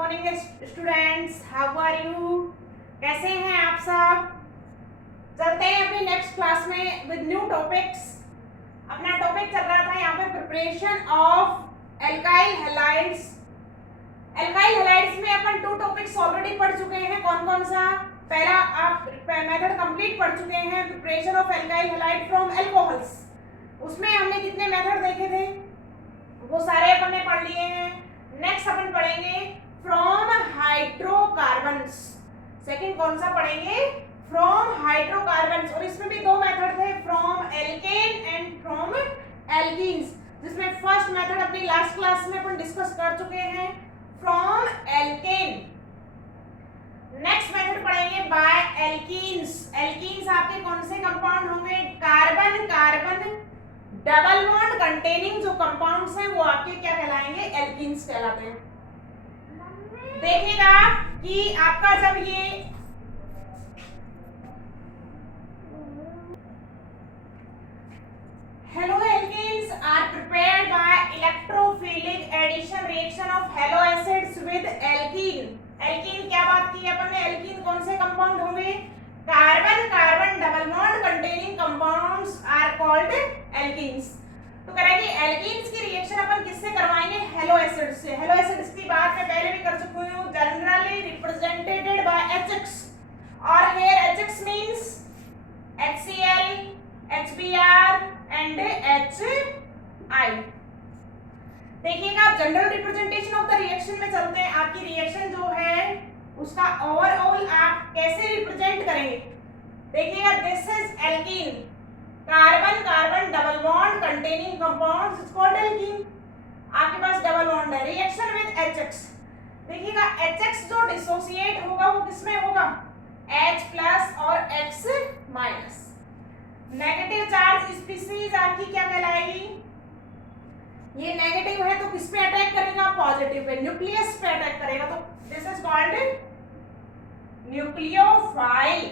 Morning students, how are you? कैसे हैं आप सब? चलते हैं अपनी नेक्स्ट क्लास में विद न्यू टॉपिक्स। अपना टॉपिक चल रहा था यहाँ पे preparation of alkyl halides. Alkyl halides में अपन 2 टॉपिक्स ऑलरेडी पढ़ चुके हैं। कौन कौन सा? पहला आप मेथड कंप्लीट पढ़ चुके हैं, preparation of alkyl halide from alcohols. उसमें हमने कितने मेथड देखे थे वो सारे अपन ने पढ़ लिए हैं। नेक्स्ट अपन पढ़ेंगे फ्रॉम हाइड्रोकार्बन्स। सेकंड कौन सा पढ़ेंगे? From hydrocarbons. और इसमें भी 2 मेथड थे, from alkene and from alkenes, जिसमें फर्स्ट मेथड अपनी लास्ट क्लास में अपन डिस्कस कर चुके हैं, फ्रॉम एल्केन। नेक्स्ट मेथड पढ़ेंगे बाय एल्कीन्स। एल्कीन्स आपके कौन से कंपाउंड होंगे? Carbon carbon double bond containing जो कंपाउंड्स हैं वो आपके क्या कहलाएंगे? एल्कीन्स कहलाते हैं। देखिएगा कि आपका जब ये haloalkanes are prepared by electrophilic addition reaction of halo acids with alkene. Alkene क्या बात की अपन ने? एल्कीन कौन से कंपाउंड होंगे? Carbon carbon double bond containing compounds are called alkenes. तो करेंगे एल्कीन्स की रिएक्शन अपन किससे करवाएंगे? हेलो एसिड्स से। हेलो एसिड्स की बात मैं पहले भी कर चुकी हूं, जनरली रिप्रेजेंटेड बाय HX और here HX means HCl, HBr and HI। देखिएगा general representation of the reaction में चलते हैं। आपकी रिएक्शन जो है उसका ओवरऑल आप कैसे रिप्रेजेंट करेंगे? देखिएगा this is alkene, carbon carbon double bond containing compounds is called alkene. आपके पास डबल बॉन्ड है, रिएक्शन विद HX। देखिएगा HX जो डिसोसिएट होगा वो किसमें होगा? H+ और X-। नेगेटिव चार्ज स्पीशीज आपकी क्या कहलाएगी? ये नेगेटिव है तो किस पे अटैक करेगा? पॉजिटिव पे, न्यूक्लियस पे अटैक करेगा। तो this is called nucleophile.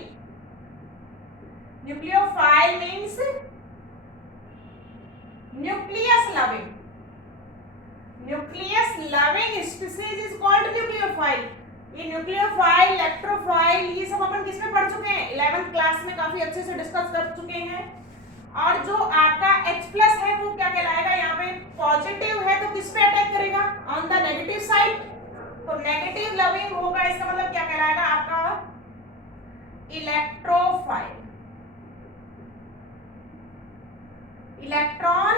Nucleophile means nucleus loving. Nucleus loving species is called nucleophile. ये न्यूक्लियोफाइल, इलेक्ट्रोफाइल, ये सब अपन किस में पढ़ चुके हैं? 11th क्लास में काफी अच्छे से डिस्कस कर चुके हैं। और जो आपका H+ है वो क्या कहलाएगा? यहाँ पे पॉजिटिव है तो किस पे अटैक kरेगा? On the negative side. तो नेगेटिव लविंग होगा, इसका मतलब क्या कहलाएगा आपका? इलेक्ट्रोफाइल। इलेक्ट्रॉन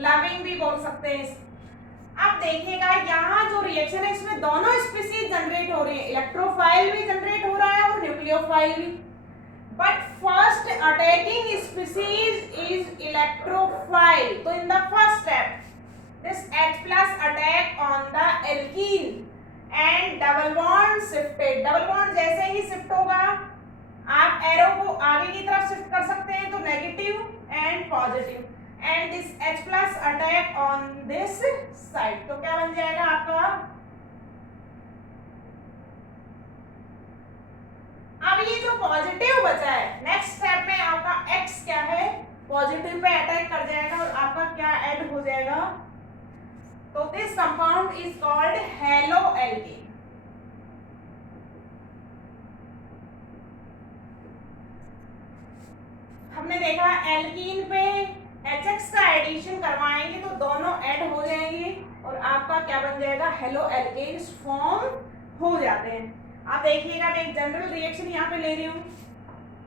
लविंग भी बोल सकते हैं। अब देखिएगा यहाँ जो रिएक्शन है इसमें दोनों स्पीशीज जनरेट हो रही है, इलेक्ट्रोफाइल भी जनरेट हो रहा है और न्यूक्लियोफाइल भी। But first attacking species is electrophile. तो in the first step this H+ attack on the alkene and double bond shifted. Double bond जैसे ही शिफ्ट होगा आप एरो को आगे की तरफ शिफ्ट कर सकते हैं, तो negative and positive, and this H+ attack on this side. तो क्या बन जाएगा आपका? अब ये जो पॉजिटिव बचा है नेक्स्ट स्टेप में आपका X क्या है? पॉजिटिव पे अटैक कर जाएगा और आपका क्या ऐड हो जाएगा? तो this compound is called haloalkane. हमने देखा एल्कीन पे HX का एडिशन करवाएंगे तो दोनों ऐड हो जाएंगे और आपका क्या बन जाएगा? हेलोएल्केन्स फॉर्म हो जाते हैं। आप देखिएगा मैं एक जनरल रिएक्शन यहाँ पे ले रही हूँ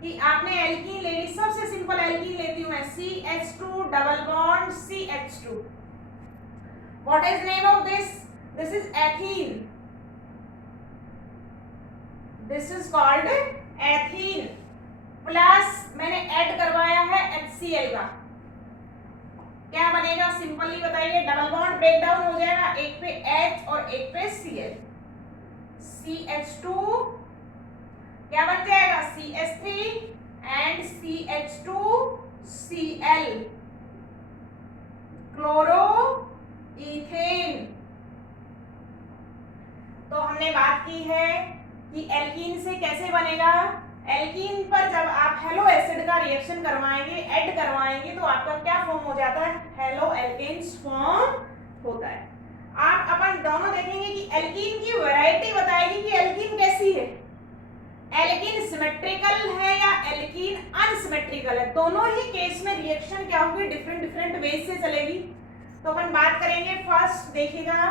कि आपने एल्कीन ले ली, सबसे सिंपल एल्कीन लेती हूँ मैं, CH2 double bond CH2। What is name of this? This is ethene. This is called ethene. Plus मैंने ऐड करवाया है HCl का। क्या बनेगा? सिंपली बताइए, डबल बॉन्ड ब्रेक डाउन हो जाएगा, एक पे H और एक पे Cl। CH2 क्या बन जाएगा? CH3 and CH2Cl, chloro ethane. तो हमने बात की है कि एल्कीन से कैसे बनेगा। एल्कीन पर जब आप हेलो एसिड का रिएक्शन करवाएंगे, ऐड करवाएंगे, तो आपका क्या फॉर्म हो जाता है? हेलोएल्केन्स फॉर्म होता है। आप अपन दोनों देखेंगे कि एल्कीन की वैरायटी बताएगी कि एल्कीन कैसी है, एल्कीन सिमेट्रिकल है या एल्कीन अनसिमेट्रिकल है। दोनों ही केस में रिएक्शन क्या होगी, डिफरेंट डिफरेंट वेज से चलेगी। तो अपन बात करेंगे फर्स्ट, देखिएगा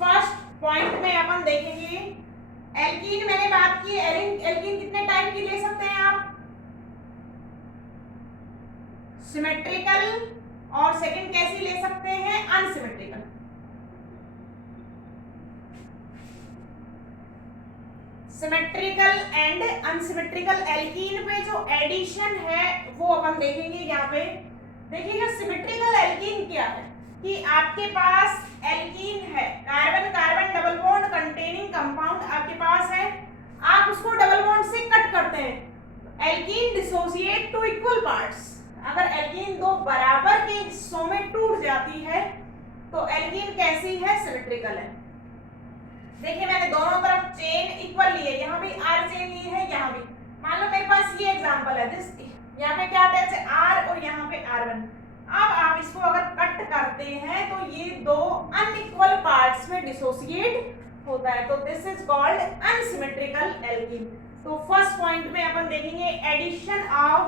फर्स्ट पॉइंट में अपन देखेंगे एल्कीन, मैंने बात की एल्कीन कितने टाइप की ले सकते हैं आप, सिमेट्रिकल, और सेकंड कैसी ले सकते हैं, unsymmetrical. Symmetrical and unsymmetrical alkene पे जो एडिशन है वो अपन देखेंगे। यहाँ पे देखिएगा सिमेट्रिकल एल्कीन क्या है कि आपके पास एल्कीन है, carbon carbon double bond containing compound आपके पास है, आप उसको डबल बॉन्ड से कट करते हैं, alkene dissociate to equal parts. अगर एल्कीन दो बराबर के हिस्सों में टूट जाती है तो एल्कीन कैसी है, सिमेट्रिकल है। देखिए मैंने दोनों तरफ चेन इक्वल ली है, यहाँ भी आर चेन ली है, यहाँ भी मान लो मेरे पास ये एग्जांपल है, दिस यहाँ पे क्या अटैच है, आर, और यहाँ पे R1। अब आप इसको अगर कट करते हैं तो ये दो अनइक्वल पार्ट्स में डिसोसिएट होता है, तो this is called unsymmetrical alkene. तो फर्स्ट पॉइंट में अपन देखेंगे addition of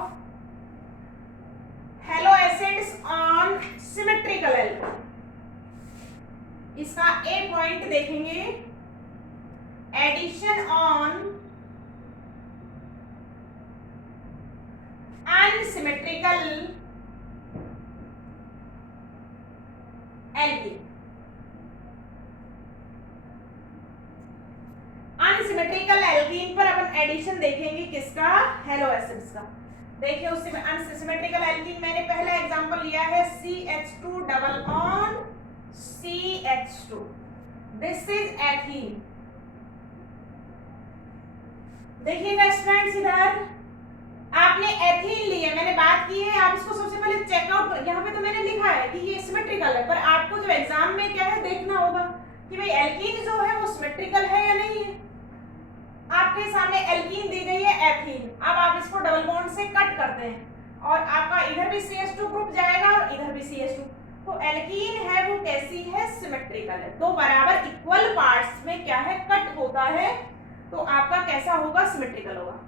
halo acids on symmetrical alkene. इसका ए पॉइंट देखेंगे, addition on unsymmetrical alkene. Unsymmetrical alkene पर अपन एडिशन देखेंगे किसका, हेलो एसिड्स का। देखिए उससे अनसिमेट्रिकल एल्कीन मैंने पहला एग्जांपल लिया है CH2 double bond CH2, this is ethene. देखिएगा स्टूडेंट्स इधर आपने एथीन ली है, मैंने बात की है, आप इसको सबसे पहले चेकआउट, यहाँ पे तो मैंने लिखा है कि ये सिमेट्रिकल है, पर आपको जो एग्जाम में क्या है देखना होगा कि भाई एल्कीन जो है वो सिमेट्रिकल है या नहीं है। आपके सामने एल्कीन दी गई है एथीन, अब आप इसको डबल बॉन्ड से कट करते हैं और आपका इधर भी CH2 ग्रुप जाएगा और इधर भी CH2, तो एल्कीन है वो कैसी है, सिमेट्रिकल है, दो बराबर इक्वल पार्ट्स में क्या है, कट होता है, तो आपका कैसा होगा, सिमेट्रिकल होगा।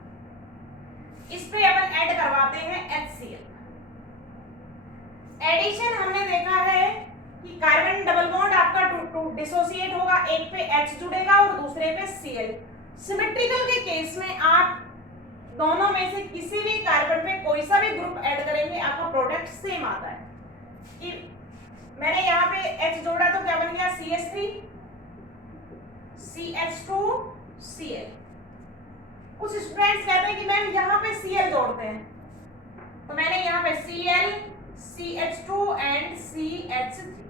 इस पे अपन ऐड करवाते हैं HCl। एडिशन हमने देखा है कि कार्बन डबल बॉन्ड आपका डिसोसिएट होगा, एक पे H जुड़ेगा और दूसरे पे Cl। सिमेट्रिकल के केस में आप दोनों में से किसी भी कार्बन पे कोई सा भी ग्रुप ऐड करेंगे आपका प्रोडक्ट सेम आता है। कि मैंने यहाँ पे H जोड़ा तो क्या बन गया, CH3 CH2 Cl। कुछ स्टूडेंट्स कहते हैं कि मैम यहाँ पे Cl जोड़ते हैं, तो मैंने यहाँ पे Cl CH2 एंड CH3,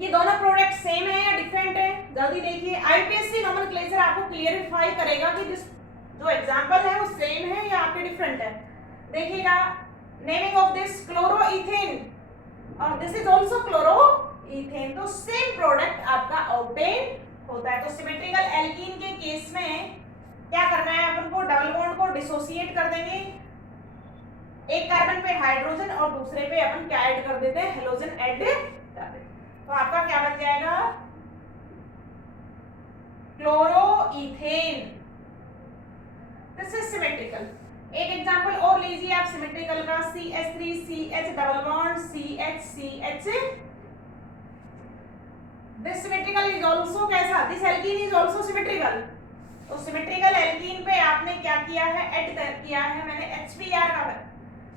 ये दोनों प्रोडक्ट सेम है या डिफरेंट है, जल्दी देखिए। आईपीएससी नोमेनक्लेचर आपको क्लियरिफाई करेगा कि जो एग्जांपल है वो सेम है या आपके डिफरेंट है। देखिएगा नेमिंग ऑफ दिस क्लोरोइथेन और दिस इज आल्सो क्लोरोइथेन, तो सेम प्रोडक्ट आपका ऑब्टेन होता है। तो सिमेट्रिकल एल्कीन के केस में क्या करना है, अपन को डबल बॉन्ड को डिसोसिएट कर देंगे, एक कार्बन पे हाइड्रोजन और दूसरे पे अपन क्या ऐड कर देते हैं, हेलोजन ऐड कर देते हैं, तो आपका क्या बन जाएगा, क्लोरोइथेन। This is symmetrical. एक एग्जांपल और लीजिए आप सिमेट्रिकल का, CH3 CH double bond CH CH। This symmetrical is also कैसा, this alkene is also symmetrical. तो सिमेट्रिकल एल्कीन पे आपने क्या किया है, ऐड किया है मैंने HBr का,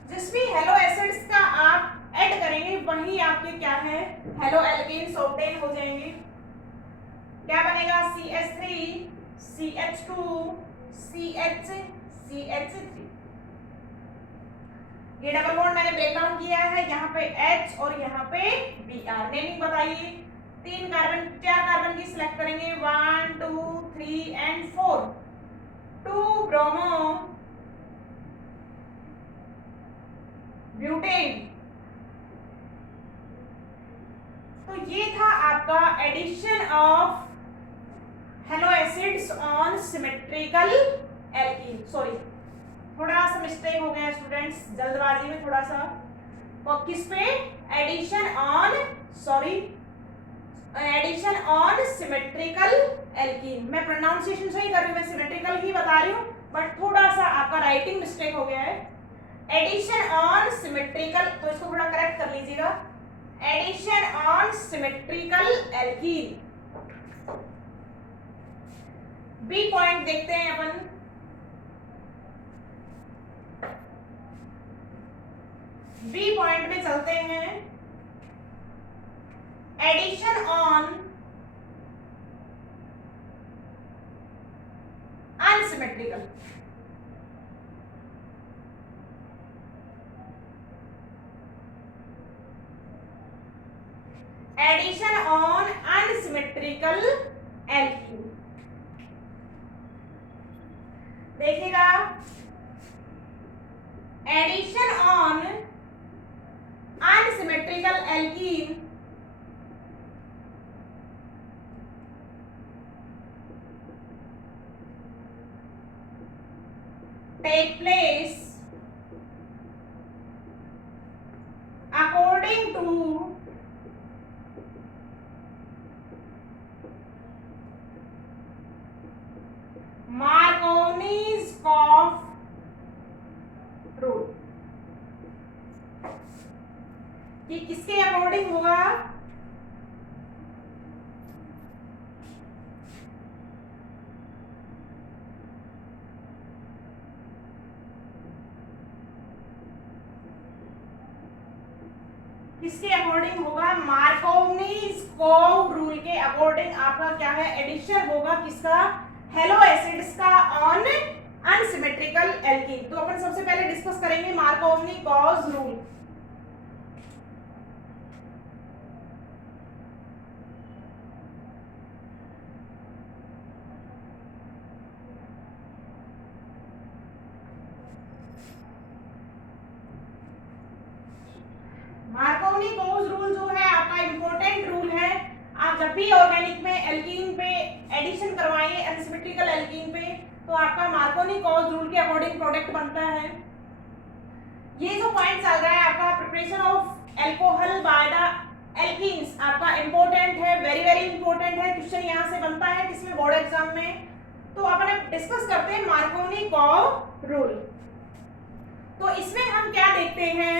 जिस भी हेलो एसिड्स का आप ऐड करेंगे वही आपके क्या है, हेलो एल्कीन्स ऑब्टेन हो जाएंगे। क्या बनेगा, CH3 CH2 CH CH3। ये डबल बॉन्ड मैंने ब्रेक डाउन किया है, यहाँ पे H और यहाँ पे Br। नेमिंग बताइए, चार कार्बन की सिलेक्ट करेंगे, 1 2 3 एंड 4, 2 ब्रोमो ब्यूटेन। तो ये था आपका addition of halo acids on symmetrical alkene. Sorry थोड़ा सा मिस्टेक हो गया स्टूडेंट्स, जल्दबाजी में थोड़ा सा। तो किस पे? Addition on, sorry, addition on symmetrical alkene. मैं प्रोनाउंसिएशन सही कर रही हूँ, मैं सिमेट्रिकल ही बता रही हूँ, बट थोड़ा सा आपका राइटिंग मिस्टेक हो गया है। एडिशन ऑन सिमेट्रिकल, तो इसको थोड़ा करेक्ट कर लीजिएगा। Addition on symmetrical alkene. B point देखते हैं अपन। बी पॉइंट में चलते हैं। Addition on unsymmetrical. Addition on unsymmetrical alkene. देखिएगा, addition on unsymmetrical alkene take place according to Marconi's-Korf rule। कि किसके अकॉर्डिंग होगा? किसके अकॉर्डिंग होगा? मार्कोवनीज-कोव रूल के अकॉर्डिंग आपका क्या है? एडिशन होगा किसका? हेलो एसिड्स का ऑन अनसिमेट्रिकल एल्कीन। तो अपन सबसे पहले डिस्कस करेंगे मार्कोवनी-कोव रूल। मार्कोवनी-कोव रूल जो है आपका इंपॉर्टेंट रूल है। आप जब भी ऑर्गेनिक में एल्कीन पे एडिशन करवाएंगे अनसिमेट्रिकल एल्कीन पे, तो आपका मार्कोवनी-कोव रूल के अकॉर्डिंग प्रोडक्ट बनता है। ये जो पॉइंट चल रहा है आपका preparation of alcohol by the alkenes, आपका इंपॉर्टेंट है, वेरी वेरी इंपॉर्टेंट है। क्वेश्चन यहाँ से बनता है किसमें? बोर्ड एग्जाम में। तो अपन डिस्कस करते हैं मार्कोवनी-कोव रूल। तो इसमें हम क्या देखते हैं?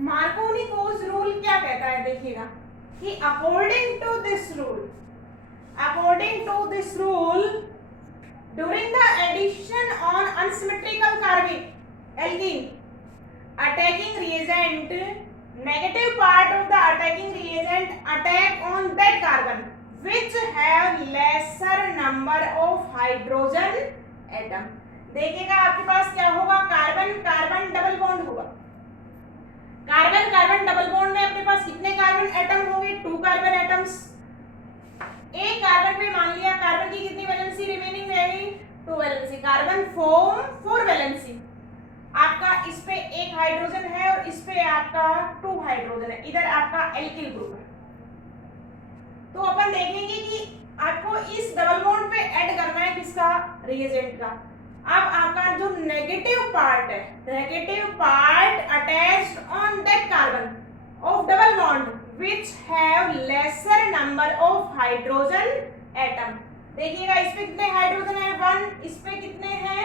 मार्कोवनी-कोव रूल क्या कहता है? देखिएगा कि according to this rule during the addition on unsymmetrical carbon alkene attacking reagent, negative part of the attacking reagent attack on that carbon which have lesser number of hydrogen atom। देखिएगा आपके पास क्या होगा? Carbon carbon double bond होगा। Carbon carbon double bond में अपने पास कितने carbon atom होंगे? 2 carbon atoms. एक कार्बन पे मान लिया कार्बन की कितनी वैलेंसी रिमेनिंग रहेगी? 2 वैलेंसी। Carbon form 4 valency. आपका इस पे एक हाइड्रोजन है और इस पे आपका 2 हाइड्रोजन है। इधर आपका एल्किल ग्रुप है। तो अपन देखेंगे कि आपको इस डबल बॉन्ड पे ऐड करना है किसका? रिएजेंट का। अब आपका जो नेगेटिव पार्ट है, negative part attached on that carbon of double bond which have lesser number of hydrogen atom. देखिएगा इस पे कितने हाइड्रोजन है? 1। इस पे कितने हैं?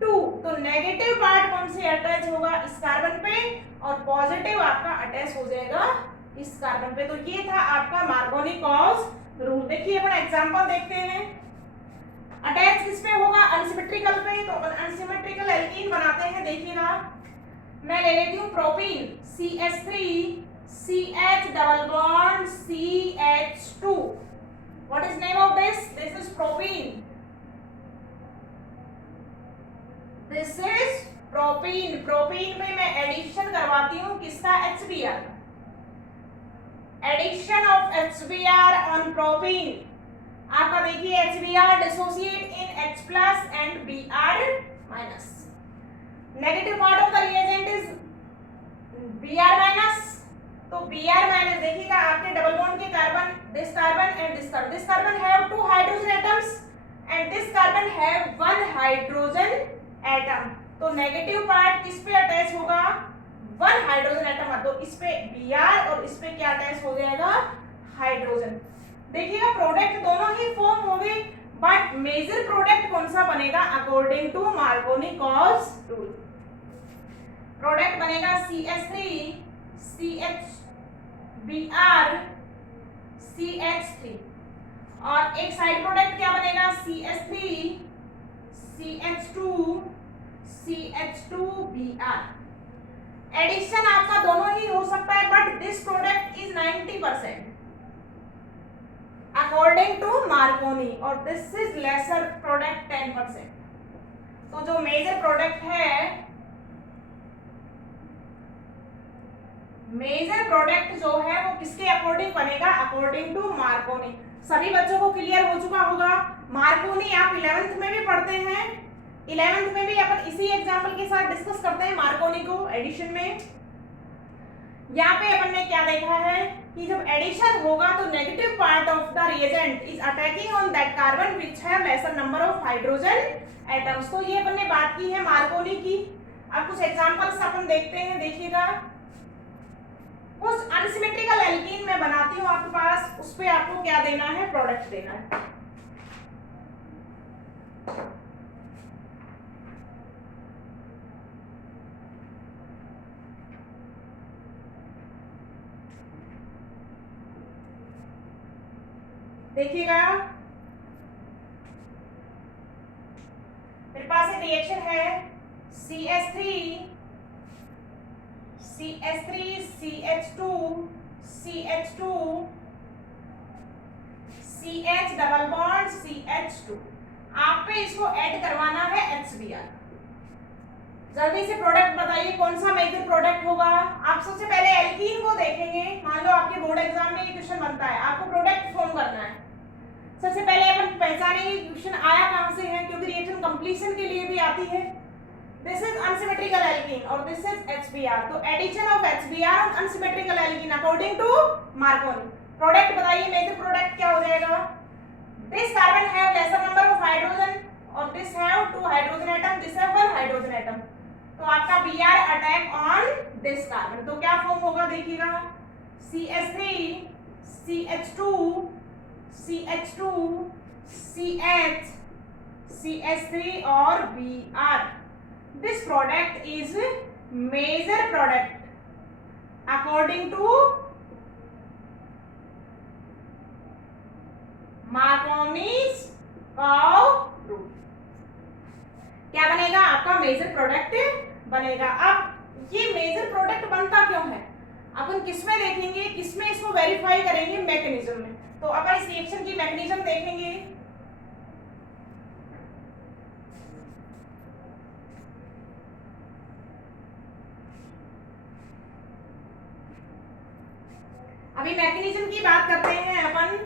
2। तो नेगेटिव पार्ट कौन से अटैच होगा? इस कार्बन पे, और पॉजिटिव आपका अटैच हो जाएगा इस कार्बन पे। तो ये था आपका मार्कोवनी-कोव रूल। देखिए अपन एग्जांपल देखते हैं। अटैच किस पे होगा? अनसिमेट्रिकल पे। तो अपन अनसिमेट्रिकल एल्कीन बनाते हैं। देखिएगा मैं ले लेती हूँ propene, CH3 CH double bond CH2। What is name of this? This is propene. This is propene. Propene पे मैं एडिशन करवाती हूँ किसका? HBr। Addition of HBr on propene. आपका देखिए HBr dissociate in H plus and Br minus. Negative part of the reagent is Br minus. तो Br minus, देखिएगा आपके डबल बॉन्ड के carbon, this carbon and this carbon have 2 hydrogen atoms and this carbon have 1 hydrogen atom. तो negative part किस पे attach होगा, 1 hydrogen atom, तो इस पे Br और इस पे क्या अटैच हो जाएगा, हाइड्रोजन। देखिएगा प्रोडक्ट दोनों ही फॉर्म हो गए, बट मेजर प्रोडक्ट कौन सा बनेगा according to Markovnikov's rule. Product बनेगा CH3 CHBr CH3 और एक साइड प्रोडक्ट क्या बनेगा CH3 CH2 CH2Br। एडिशन आपका दोनों ही हो सकता है, but this product is 90% according to Markovnikov और दिस इज लेसर प्रोडक्ट 10%। तो जो मेजर प्रोडक्ट है, मेजर प्रोडक्ट जो है वो किसके अकॉर्डिंग बनेगा, अकॉर्डिंग टू मार्कोनी। सभी बच्चों को क्लियर हो चुका होगा। मार्कोनी आप 11th में भी पढ़ते हैं, 11th में भी अपन इसी एग्जांपल के साथ डिस्कस करते हैं मार्कोनी को एडिशन में। यहाँ पे अपन ने क्या देखा है कि जब एडिशन होगा तो negative part of the reagent is attacking on that carbon which have lesser number of hydrogen atoms. तो ये अपन ने बात की है मार्कोनी की। अब कुछ एग्जांपल्स अपन देखते हैं, देखिएगा। कुछ अनसिमेट्रिकल एल्कीन मैं बनाती हूँ आपके पास, उस पे आपको क्या देना है, प्रोडक्ट देना है। देखिएगा मेरे पास एक रिएक्शन है CH3 CH2 CH2 CH double bond CH2। आप पे इसको ऐड करवाना है HBr। जल्दी से प्रोडक्ट बताइए कौन सा मेजर प्रोडक्ट होगा। आप सबसे पहले एल्कीन को देखेंगे। मान लो आपके बोर्ड एग्जाम में ये क्वेश्चन बनता है, आपको प्रोडक्ट फॉर्म करना है। सबसे पहले अपन पहचानेंगे क्वेश्चन आया कहां से है, क्योंकि रिएक्शन कंप्लीशन के लिए भी आती है। दिस इज अनसिमेट्रिकल एल्कीन और दिस इज HBr। तो addition of HBr on unsymmetrical alkene according to Markovnikov. Product बताइए, मेजर प्रोडक्ट क्या हो जाएगा। This carbon have lesser number of hydrogen और this have 2 hydrogen atom, this have 1 hydrogen atom. तो आपका Br attack on this carbon, तो क्या form होगा, देखिएगा CH3 CH2 CH2 CH CH3 और Br। This product is major product according to Marconi's rule। क्या बनेगा आपका, मेजर प्रोडक्ट बनेगा। अब ये मेजर प्रोडक्ट बनता क्यों है, अपन किसमें देखेंगे, किसमें इसको वेरीफाई करेंगे, मैकेनिज्म में। तो अपन इस रिएक्शन की मैकेनिज्म देखेंगे। अभी मैकेनिज्म की बात करते हैं अपन।